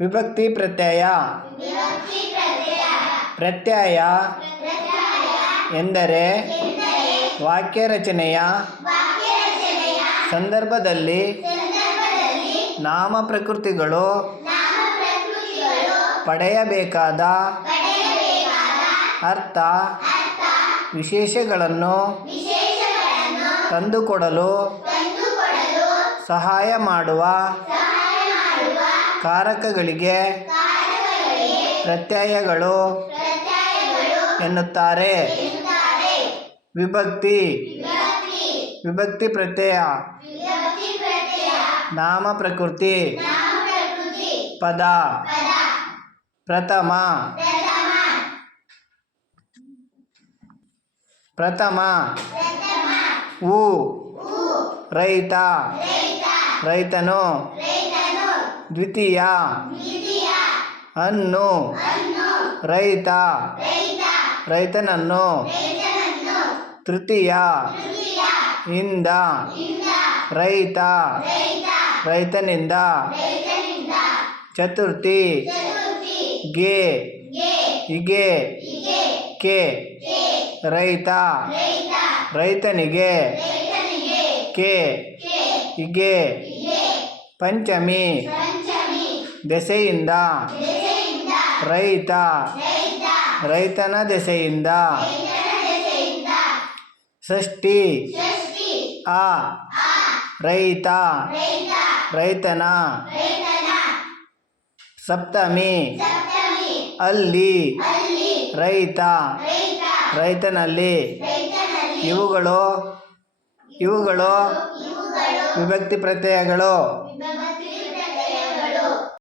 ವಿಭಕ್ತಿ ಪ್ರತ್ಯಯ. ಪ್ರತ್ಯಯ ಎಂದರೆ ವಾಕ್ಯ ರಚನೆಯ ಸಂದರ್ಭದಲ್ಲಿ ನಾಮ ಪ್ರಕೃತಿಗಳು ಪಡೆಯಬೇಕಾದ ಅರ್ಥ ವಿಶೇಷಗಳನ್ನು ತಂದುಕೊಡಲು ಸಹಾಯ ಮಾಡುವ ಕಾರಕಗಳಿಗೆ ಪ್ರತ್ಯಯಗಳು ಎನ್ನುತ್ತಾರೆ. ವಿಭಕ್ತಿ ವಿಭಕ್ತಿ ಪ್ರತ್ಯಯ ನಾಮ ಪ್ರಕೃತಿ ಪದ ಪ್ರಥಮ ಪ್ರಥಮ ಉ ರೈತ ರೈತನು ದ್ವಿತೀಯ. ಅನ್ನು ರೈತ. ರೈತನನ್ನು. ತೃತೀಯ. ಇಂದ. ರೈತ. ರೈತನಿಂದ. ಚತುರ್ಥಿ. ಗೆ. ಇಗೆ ಕೆ. ರೈತ. ರೈತನಿಗೆ. ಕೆ. ಇಗೆ ಪಂಚಮಿ. ದೆಸೆಯಿಂದ. ರೈತ. ರೈತನ ದೆಸೆಯಿಂದ. ಷಷ್ಠಿ ಆ. ರೈತ. ರೈತನ. ಸಪ್ತಮಿ. ಅಲ್ಲಿ. ರೈತ. ರೈತನಲ್ಲಿ. ಇವುಗಳು. ಇವುಗಳು. ವಿಭಕ್ತಿ ಪ್ರತ್ಯಯಗಳು.